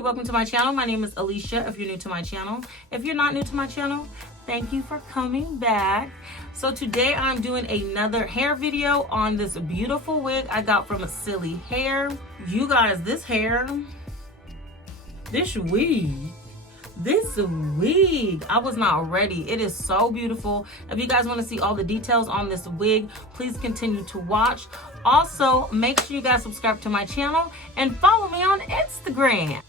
everybody, welcome to my channel. My name is Alishia if you're new to my channel. If you're not new to my channel, thank you for coming back. So today I'm doing another hair video on this beautiful wig I got from Celie hair. You guys, this wig, I was not ready. It is so beautiful. If you guys want to see all the details on this wig, please continue to watch. Also, make sure you guys subscribe to my channel and follow me on Instagram.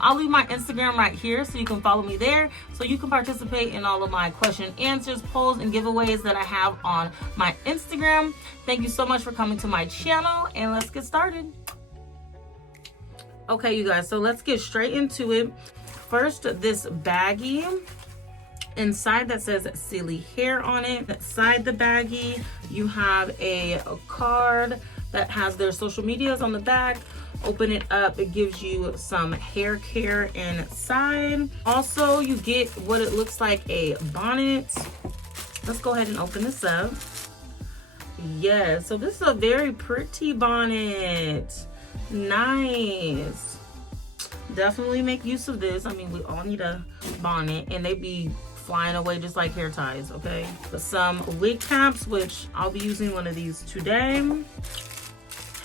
I'll leave my Instagram right here so you can follow me there, so you can participate in all of my question answers, polls, and giveaways that I have on my Instagram. Thank you so much for coming to my channel, and let's get started. Okay, you guys, so let's get straight into it. First, this baggie inside that says Celie hair on it. Inside the baggie, you have a card that has their social medias on the back. Open it up, it gives you some hair care inside. Also, you get what it looks like, a bonnet. Let's go ahead and open this up. Yes, so this is a very pretty bonnet. Nice. Definitely make use of this. I mean, we all need a bonnet, and they be flying away just like hair ties, okay? But some wig caps, which I'll be using one of these today.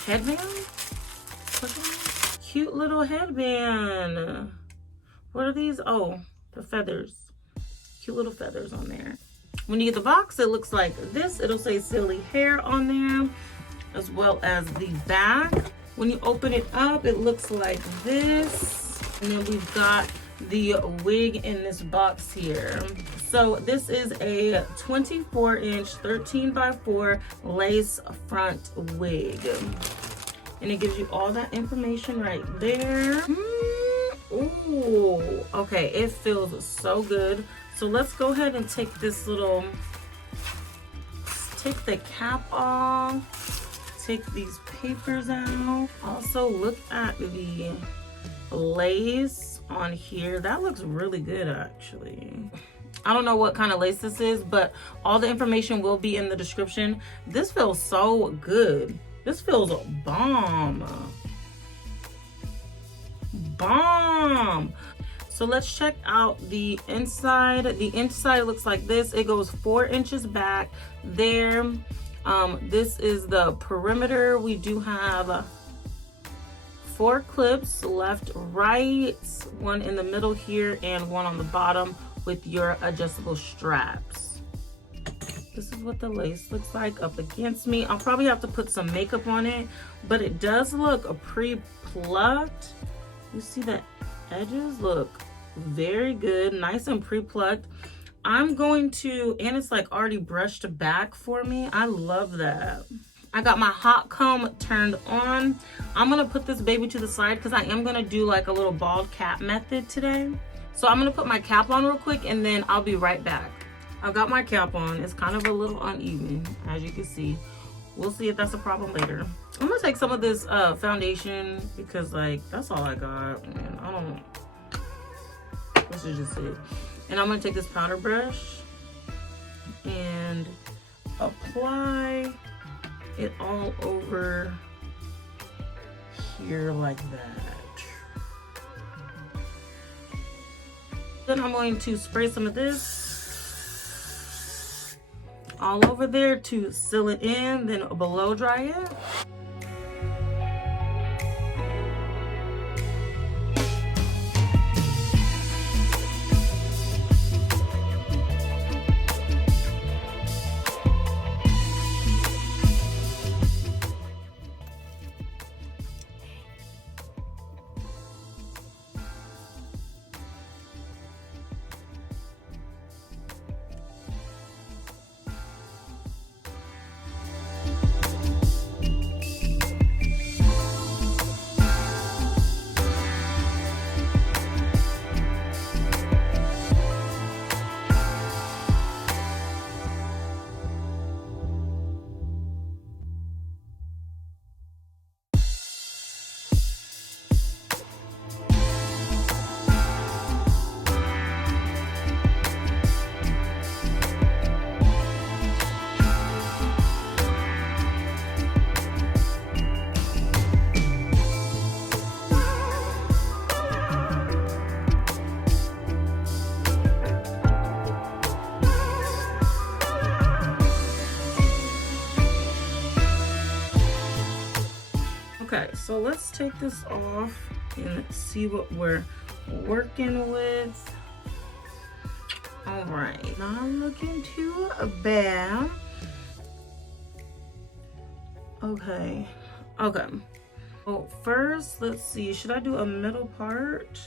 Headband? Cute little headband. What are these? Oh, the feathers. Cute little feathers on there. When you get the box, it looks like this. It'll say Celie hair on there, as well as the back. When you open it up, it looks like this. And then we've got the wig in this box here. So this is a 24-inch 13x4 lace front wig. And it gives you all that information right there. Ooh, okay, it feels so good. So let's go ahead and take this little, take the cap off. Take these papers out. Also, look at the lace on here. That looks really good, actually. I don't know what kind of lace this is, but all the information will be in the description. This feels so good. This feels bomb. So let's check out the inside. The inside looks like this. It goes 4 inches back there. This is the perimeter. We do have 4 clips, left, right, one in the middle here, and one on the bottom with your adjustable straps. This is what the lace looks like up against me. I'll probably have to put some makeup on it, but it does look pre-plucked. You see the edges look very good, nice and pre-plucked. I'm going to, and it's like already brushed back for me. I love that. I got my hot comb turned on. I'm gonna put this baby to the side because I am gonna do like a little bald cap method today. So I'm gonna put my cap on real quick and then I'll be right back. I've got my cap on. It's kind of a little uneven, as you can see. We'll see if that's a problem later. I'm gonna take some of this foundation because like, that's all I got. And this is just it. And I'm gonna take this powder brush and apply it all over here like that. Then I'm going to spray some of this all over there to seal it in, then blow dry it. So let's take this off and see what we're working with. All right, not looking too bad. Okay. So first, let's see, should I do a middle part?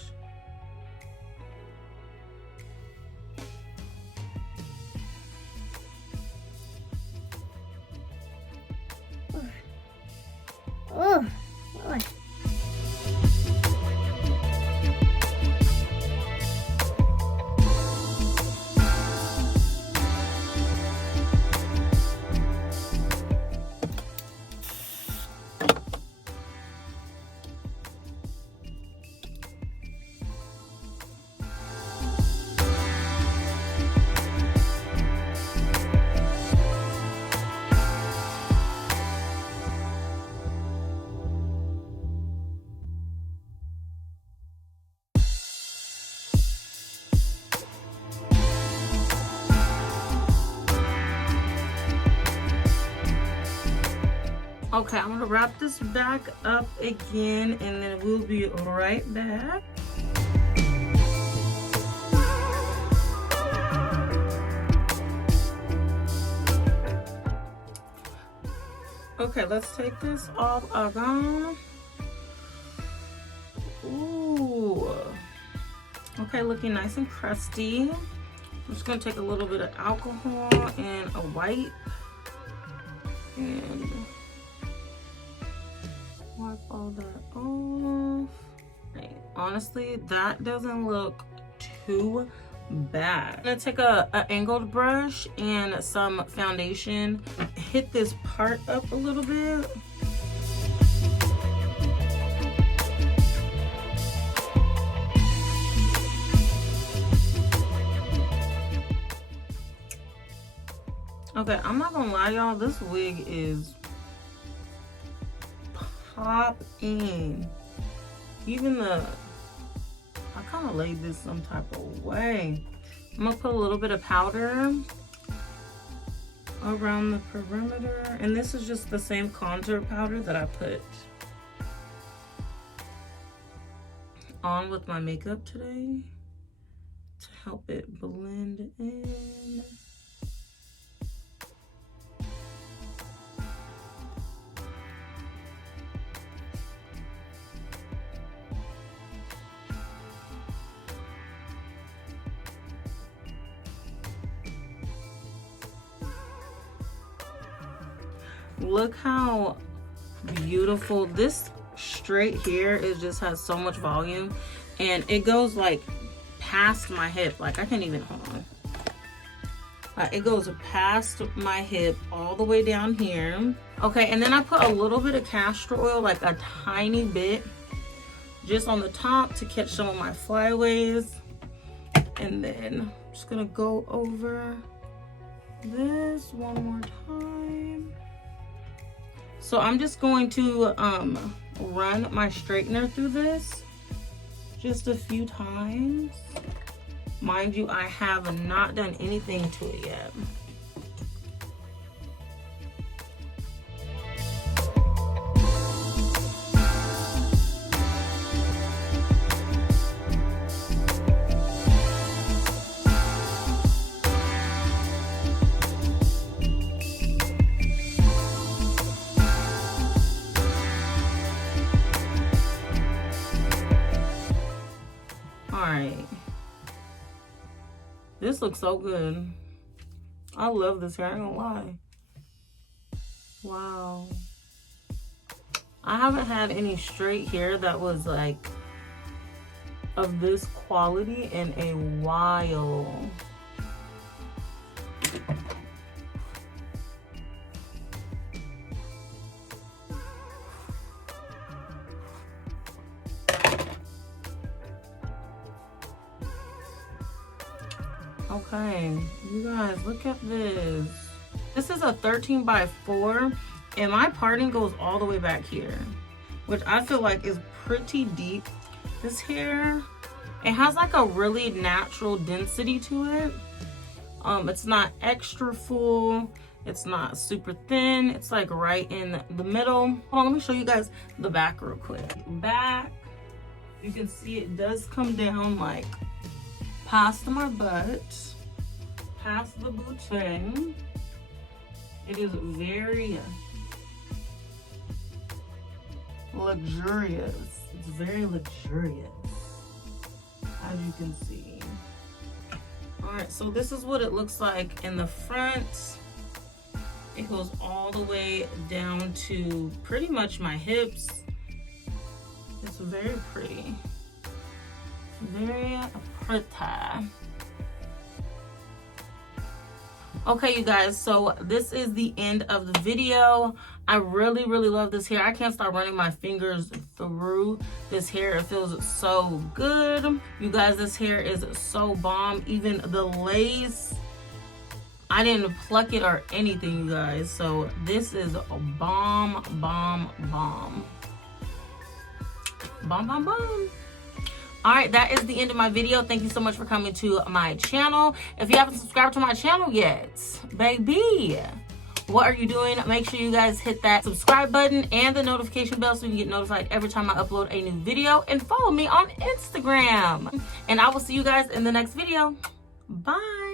Oh, Lord. Okay, I'm gonna wrap this back up again and then we'll be right back. Okay, let's take this off again. Ooh. Okay, looking nice and crusty. I'm just gonna take a little bit of alcohol and a wipe and wipe all that off. Right. Honestly, that doesn't look too bad. I'm gonna take a angled brush and some foundation, hit this part up a little bit. Okay, I'm not gonna lie, y'all, this wig is popping. Even I kind of laid this some type of way. I'm gonna put a little bit of powder around the perimeter, and this is just the same contour powder that I put on with my makeup today to help it blend in. Look how beautiful this straight hair is. Just has so much volume and it goes like past my hip. Like I can't even, hold on. It goes past my hip all the way down here. Okay, and then I put a little bit of castor oil, like a tiny bit, just on the top to catch some of my flyaways. And then I'm just gonna go over this one more time. So I'm just going to run my straightener through this just a few times. Mind you, I have not done anything to it yet. Alright, this looks so good. I love this hair, I ain't gonna lie. Wow. I haven't had any straight hair that was like of this quality in a while. Okay, you guys, look at this. This is a 13 by 4 and my parting goes all the way back here, which I feel like is pretty deep. This hair, it has like a really natural density to it. It's not extra full. It's not super thin. It's like right in the middle. Hold on, let me show you guys the back real quick. Back, you can see it does come down like past my butt, past the booty. It is very luxurious. It's very luxurious, as you can see. All right, so this is what it looks like in the front. It goes all the way down to pretty much my hips. It's very pretty. Very pretty. Okay, you guys, so this is the end of the video. I really love this hair. I can't stop running my fingers through this hair. It feels so good. You guys, this hair is so bomb. Even the lace, I didn't pluck it or anything, you guys. So this is a bomb. All right, that is the end of my video. Thank you so much for coming to my channel. If you haven't subscribed to my channel yet, baby, what are you doing? Make sure you guys hit that subscribe button and the notification bell so you can get notified every time I upload a new video, and follow me on Instagram. And I will see you guys in the next video. Bye.